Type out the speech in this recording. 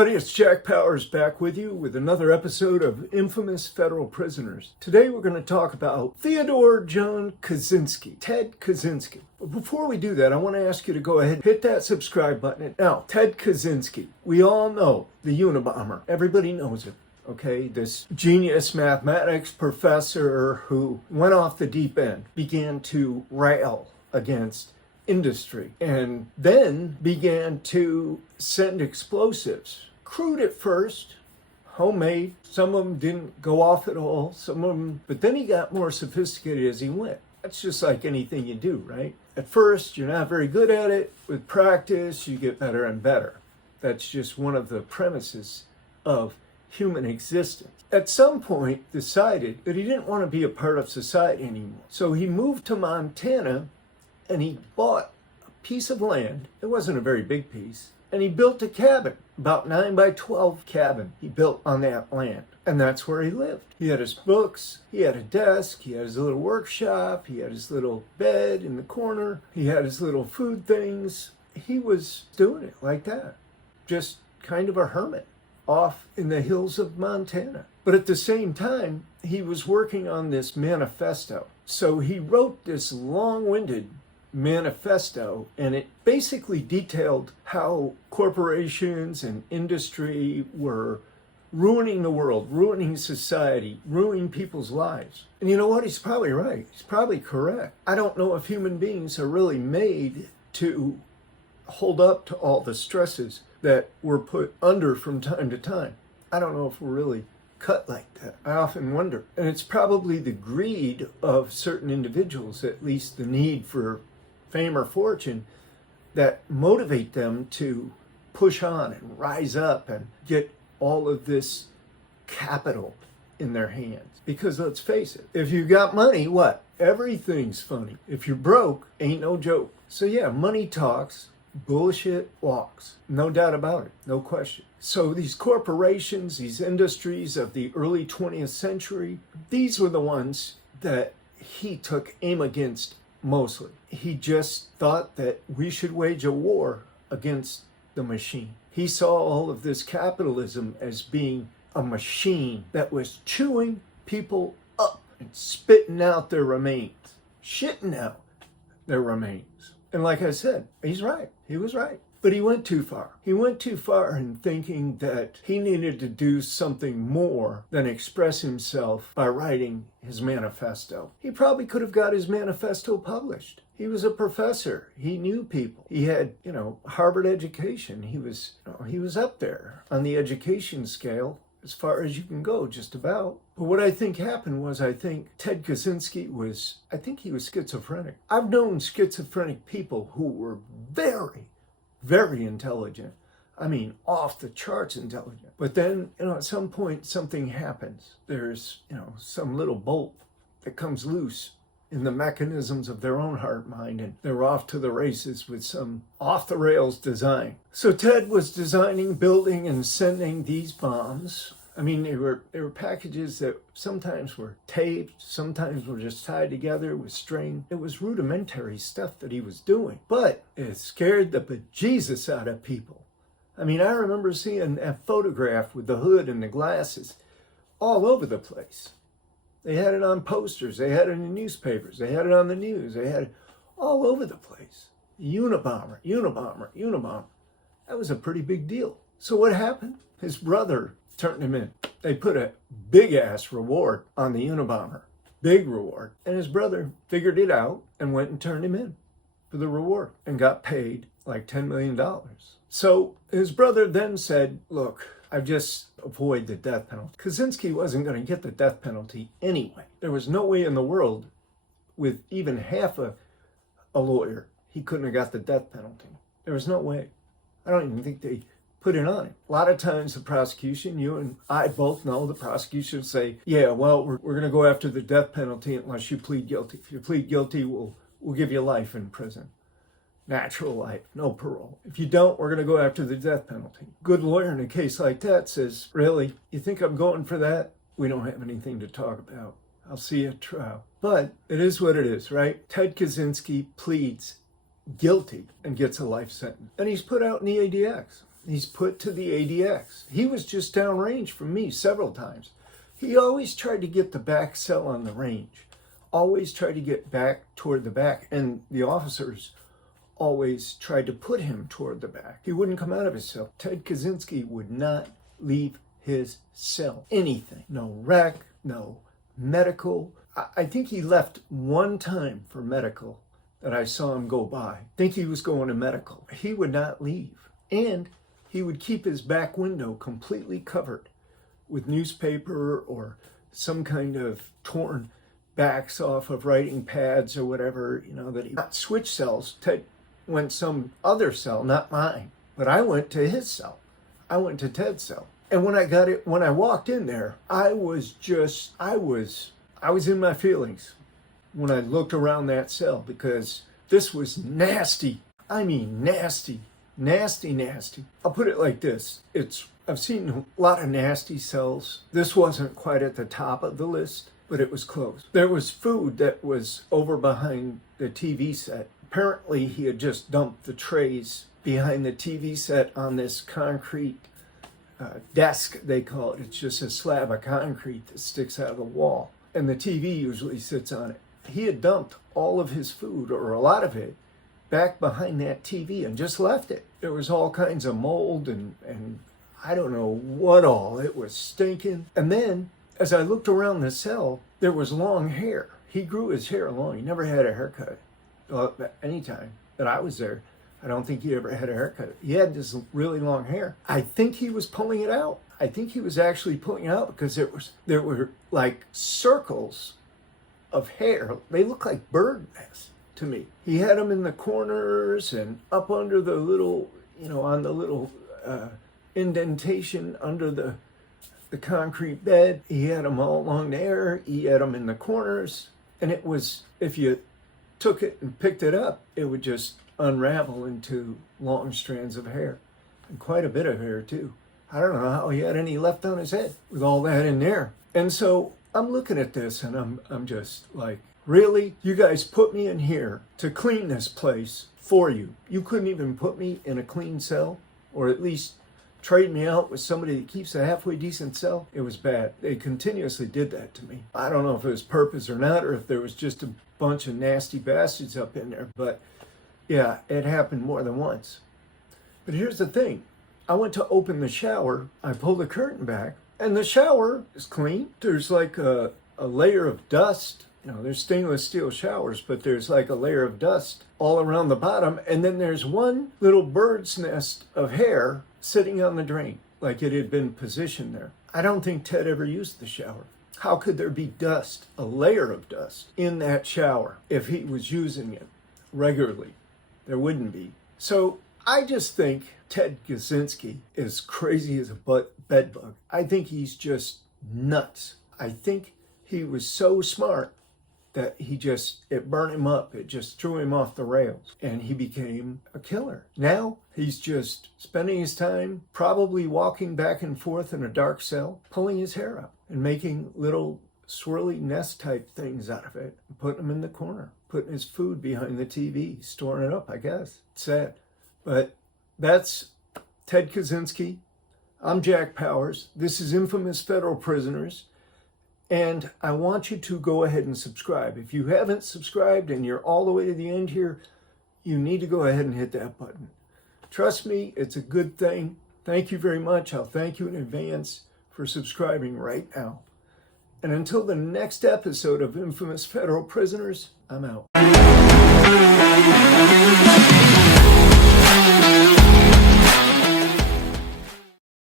everybody, it's Jack Powers back with you with another episode of Infamous Federal Prisoners. Today we're going to talk about Theodore John Kaczynski, Ted Kaczynski. But before we do that, I want to ask you to go ahead and hit that subscribe button. Now, Ted Kaczynski, we all know the Unabomber. Everybody knows it. Okay, this genius mathematics professor who went off the deep end, began to rail against industry, and then began to send explosives. Crude at first, homemade. Some of them didn't go off at all, some of them, but then he got more sophisticated as he went. That's just like anything you do, right? At first, you're not very good at it. With practice, you get better and better. That's just one of the premises of human existence. At some point, decided that he didn't want to be a part of society anymore. So he moved to Montana and he bought a piece of land. It wasn't a very big piece. And he built a cabin, about 9 by 12 cabin he built on that land. And that's where he lived. He had his books, he had a desk, he had his little workshop, he had his little bed in the corner, he had his little food things. He was doing it like that. Just kind of a hermit off in the hills of Montana. But at the same time, he was working on this manifesto. So he wrote this long-winded manifesto, and it basically detailed how corporations and industry were ruining the world, ruining society, ruining people's lives. And you know what? He's probably right. He's probably correct. I don't know if human beings are really made to hold up to all the stresses that we're put under from time to time. I don't know if we're really cut like that. I often wonder. And it's probably the greed of certain individuals, at least the need for fame or fortune, that motivate them to push on and rise up and get all of this capital in their hands. Because let's face it, if you got money, what? Everything's funny. If you're broke, ain't no joke. So yeah, money talks, bullshit walks. No doubt about it, no question. So these corporations, these industries of the early 20th century, these were the ones that he took aim against mostly. He just thought that we should wage a war against the machine. He saw all of this capitalism as being a machine that was chewing people up and spitting out their remains, shitting out their remains. And like I said, he's right. He was right. But he went too far. He went too far in thinking that he needed to do something more than express himself by writing his manifesto. He probably could have got his manifesto published. He was a professor. He knew people. He had, Harvard education. He was up there on the education scale as far as you can go, just about. But what I think happened was, I think Ted Kaczynski was schizophrenic. I've known schizophrenic people who were very, very intelligent. I mean, off the charts intelligent. But then, at some point, something happens. There's, some little bolt that comes loose in the mechanisms of their own heart mind, and they're off to the races with some off-the-rails design. So Ted was designing, building, and sending these bombs. I mean, they were packages that sometimes were taped, sometimes were just tied together with string. It was rudimentary stuff that he was doing, but it scared the bejesus out of people. I mean, I remember seeing a photograph with the hood and the glasses all over the place. They had it on posters, they had it in the newspapers, they had it on the news, they had it all over the place. Unabomber, Unabomber, Unabomber. That was a pretty big deal. So what happened? His brother turned him in. They put a big-ass reward on the Unabomber. Big reward. And his brother figured it out and went and turned him in for the reward and got paid like $10 million. So his brother then said, look, I've just avoided the death penalty. Kaczynski wasn't going to get the death penalty anyway. There was no way in the world, with even half a lawyer, he couldn't have got the death penalty. There was no way. I don't even think they put it on him. A lot of times the prosecution, you and I both know, the prosecution say, yeah, well, we're going to go after the death penalty unless you plead guilty. If you plead guilty, we'll give you life in prison. Natural life, no parole. If you don't, we're going to go after the death penalty. Good lawyer in a case like that says, really? You think I'm going for that? We don't have anything to talk about. I'll see you at trial. But it is what it is, right? Ted Kaczynski pleads guilty and gets a life sentence. And he's put out in the ADX. He's put to the ADX. He was just downrange from me several times. He always tried to get the back cell on the range, always tried to get back toward the back, and the officers always tried to put him toward the back. He wouldn't come out of his cell. Ted Kaczynski would not leave his cell. Anything. No rec, no medical. I think he left one time for medical that I saw him go by. I think he was going to medical. He would not leave. And he would keep his back window completely covered with newspaper or some kind of torn backs off of writing pads or whatever, that he got. Switch cells. Ted went some other cell, not mine, but I went to his cell. I went to Ted's cell. And when I walked in there, I was in my feelings when I looked around that cell, because this was nasty. I mean, nasty. Nasty, nasty. I'll put it like this. I've seen a lot of nasty cells. This wasn't quite at the top of the list, but it was close. There was food that was over behind the TV set. Apparently, he had just dumped the trays behind the TV set on this concrete desk, they call it. It's just a slab of concrete that sticks out of the wall, and the TV usually sits on it. He had dumped all of his food, or a lot of it, back behind that TV and just left it. There was all kinds of mold and I don't know what all. It was stinking. And then, as I looked around the cell, there was long hair. He grew his hair long. He never had a haircut. Any time that I was there, I don't think he ever had a haircut. He had this really long hair. I think he was pulling it out. I think he was actually pulling it out because there were like circles of hair. They looked like bird nests to me. He had them in the corners and up under the little, on the little indentation under the concrete bed. He had them all along there. He had them in the corners. And it was, if you took it and picked it up, it would just unravel into long strands of hair, and quite a bit of hair too. I don't know how he had any left on his head with all that in there. And so I'm looking at this and I'm just like, really? You guys put me in here to clean this place for you. You couldn't even put me in a clean cell, or at least trade me out with somebody that keeps a halfway decent cell? It was bad. They continuously did that to me. I don't know if it was purpose or not, or if there was just a bunch of nasty bastards up in there, but yeah, it happened more than once. But here's the thing. I went to open the shower. I pulled the curtain back, and the shower is clean. There's like a layer of dust. There's stainless steel showers, but there's like a layer of dust all around the bottom. And then there's one little bird's nest of hair sitting on the drain, like it had been positioned there. I don't think Ted ever used the shower. How could there be dust, a layer of dust, in that shower if he was using it regularly? There wouldn't be. So I just think Ted Kaczynski is crazy as a bedbug. I think he's just nuts. I think he was so smart that it burned him up. It just threw him off the rails, and he became a killer. Now he's just spending his time probably walking back and forth in a dark cell, pulling his hair out and making little swirly nest type things out of it, and putting them in the corner, putting his food behind the TV, storing it up, I guess. It's sad. But that's Ted Kaczynski. I'm Jack Powers. This is Infamous Federal Prisoners. And I want you to go ahead and subscribe. If you haven't subscribed and you're all the way to the end here, you need to go ahead and hit that button. Trust me, it's a good thing. Thank you very much. I'll thank you in advance for subscribing right now. And until the next episode of Infamous Federal Prisoners, I'm out.